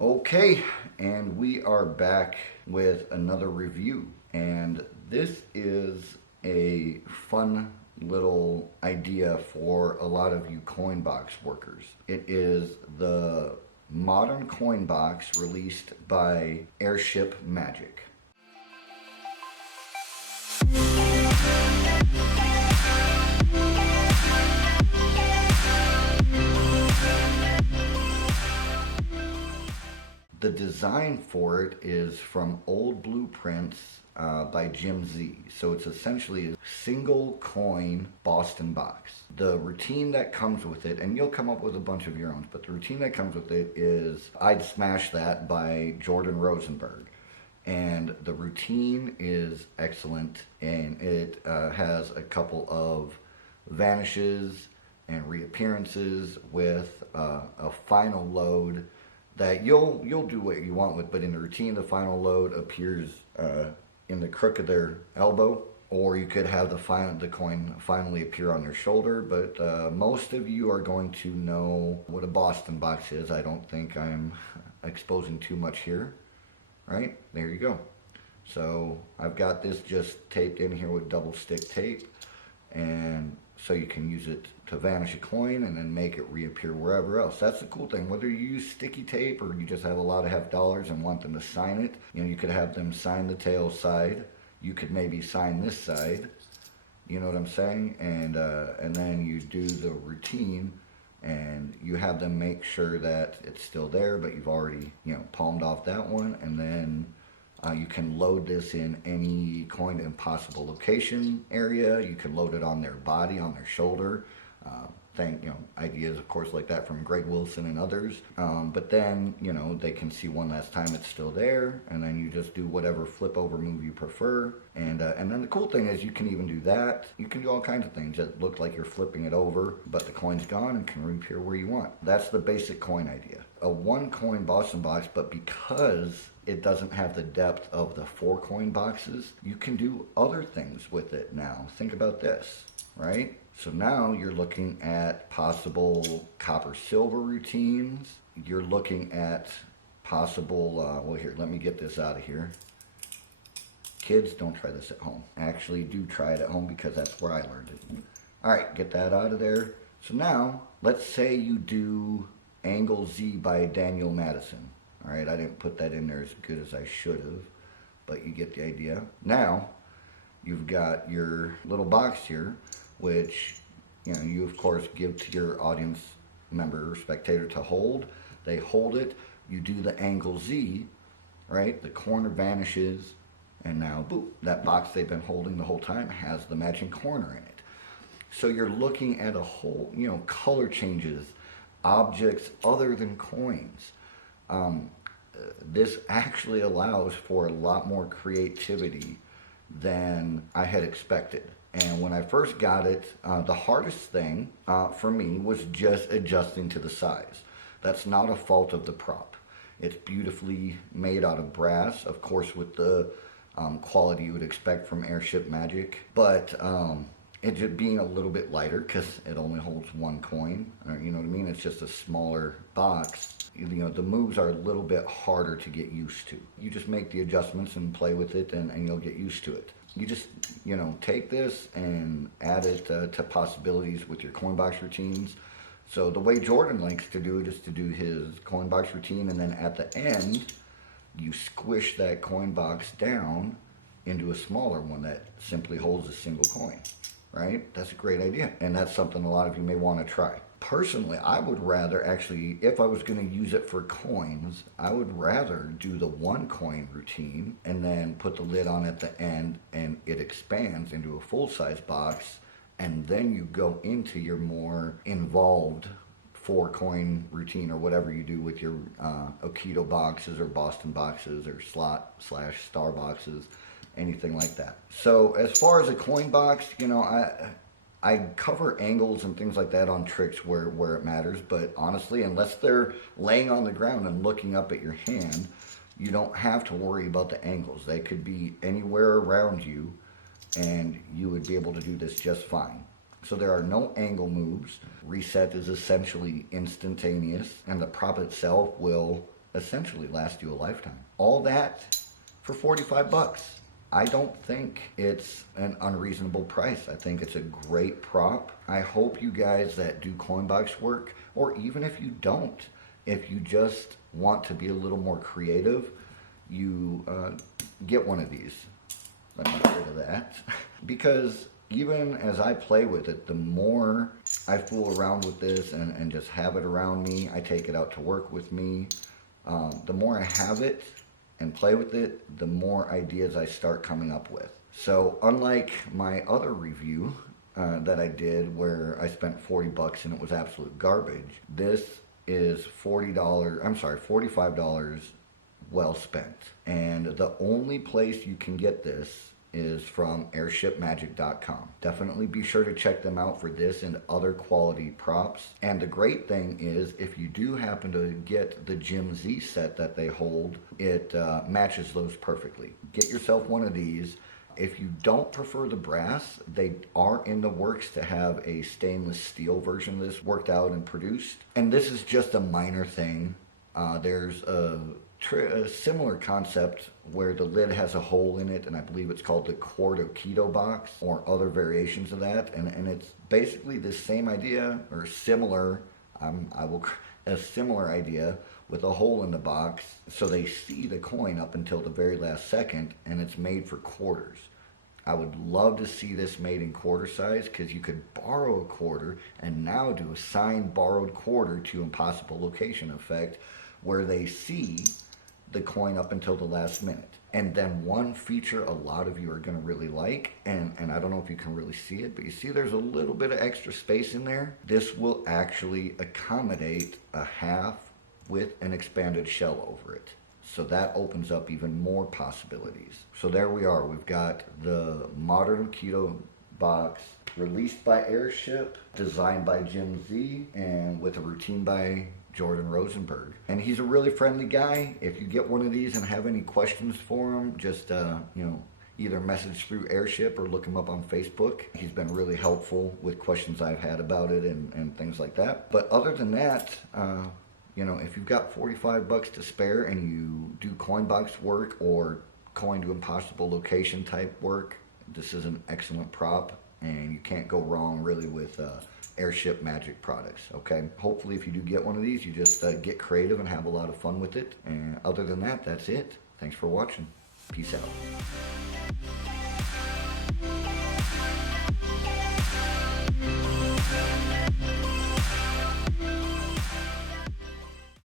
Okay, and we are back with another review. And this is a fun little idea for a lot of you coin box workers. It is the modern coin box released by Airship Magic. The design for it is from old blueprints by Jim Z. So it's essentially a single coin Boston box. The routine that comes with it, and you'll come up with a bunch of your own, but the routine that comes with it is I'd Smash That by Jordan Rosenberg. And the routine is excellent, and it has a couple of vanishes and reappearances with a final load that you'll do what you want with, but in the routine, the final load appears in the crook of their elbow, or you could have the coin finally appear on their shoulder. But most of you are going to know what a Boston box is. I don't think I'm exposing too much here, right? There you go. So I've got this just taped in here with double stick tape, and so you can use it to vanish a coin and then make it reappear wherever else. That's the cool thing. Whether you use sticky tape or you just have a lot of half dollars and want them to sign it, you could have them sign the tail side. You could maybe sign this side. You know what I'm saying? And then you do the routine, and you have them make sure that it's still there, but you've already palmed off that one, and then you can load this in any coin impossible location area. You can load it on their body, on their shoulder. Ideas, of course, like that from Greg Wilson and others. But then, they can see one last time it's still there, and then you just do whatever flip over move you prefer. And then the cool thing is you can even do that. You can do all kinds of things that look like you're flipping it over, but the coin's gone and can reappear where you want. That's the basic coin idea. A one coin Boston box, but because it doesn't have the depth of the 4 coin boxes, you can do other things with it now. Think about this, right? So now you're looking at possible copper silver routines. You're looking at possible, well, here, let me get this out of here. Kids, don't try this at home. Actually, do try it at home because that's where I learned it. All right, get that out of there. So now, let's say you do Angle Z by Daniel Madison. All right, I didn't put that in there as good as I should have, but you get the idea. Now, you've got your little box here, which you of course give to your audience member or spectator to hold. They hold it, you do the Angle Z, right? The corner vanishes, and now boop, that box they've been holding the whole time has the matching corner in it. So you're looking at a whole, color changes, objects other than coins. This actually allows for a lot more creativity than I had expected. And when I first got it, the hardest thing for me was just adjusting to the size. That's not a fault of the prop. It's beautifully made out of brass, of course, with the quality you would expect from Airship Magic. But it just being a little bit lighter because it only holds 1 coin. You know what I mean? It's just a smaller box. The moves are a little bit harder to get used to. You just make the adjustments and play with it, and you'll get used to it. You just, take this and add it to possibilities with your coin box routines. So the way Jordan likes to do it is to do his coin box routine, and then at the end, you squish that coin box down into a smaller one that simply holds a single coin, right? That's a great idea, and that's something a lot of you may want to try. Personally, I would rather actually, if I was going to use it for coins, I would rather do the 1 coin routine and then put the lid on at the end, and it expands into a full-size box, and then you go into your more involved 4 coin routine or whatever you do with your Okito boxes or Boston boxes or slot/star boxes, anything like that. So as far as a coin box, I cover angles and things like that on tricks where it matters, but honestly, unless they're laying on the ground and looking up at your hand, you don't have to worry about the angles. They could be anywhere around you, and you would be able to do this just fine. So there are no angle moves. Reset is essentially instantaneous, and the prop itself will essentially last you a lifetime. All that for 45 bucks. I don't think it's an unreasonable price. I think it's a great prop. I hope you guys that do coin box work, or even if you don't, if you just want to be a little more creative, you get one of these. Let me get rid of that. Because even as I play with it, the more I fool around with this and just have it around me, I take it out to work with me, the more I have it and play with it, the more ideas I start coming up with. So unlike my other review that I did where I spent 40 bucks and it was absolute garbage, this is $45 well spent. And the only place you can get this is from airshipmagic.com. Definitely be sure to check them out for this and other quality props. And the great thing is, if you do happen to get the Jim Z set that they hold, it matches those perfectly. Get yourself one of these. If you don't prefer the brass, they are in the works to have a stainless steel version of this worked out and produced. And this is just a minor thing. There's a similar concept where the lid has a hole in it, and I believe it's called the quart Okito box or other variations of that, and it's basically the same idea or similar. A similar idea with a hole in the box so they see the coin up until the very last second, and it's made for quarters. I would love to see this made in quarter size, because you could borrow a quarter and now do a signed borrowed quarter to impossible location effect where they see the coin up until the last minute. And then one feature a lot of you are going to really like, and I don't know if you can really see it, but you see there's a little bit of extra space in there. This will actually accommodate a half with an expanded shell over it. So that opens up even more possibilities. So there we are. We've got the modern Okito box, released by Airship, designed by Jim Z, and with a routine by Jordan Rosenberg. And he's a really friendly guy. If you get one of these and have any questions for him, just either message through Airship or look him up on Facebook. He's been really helpful with questions I've had about it and things like that. But other than that, if you've got 45 bucks to spare and you do coin box work or coin to impossible location type work, this is an excellent prop, and you can't go wrong really with Airship Magic products. Okay, hopefully if you do get one of these, you just get creative and have a lot of fun with it. And other than that, that's it. Thanks for watching. Peace out.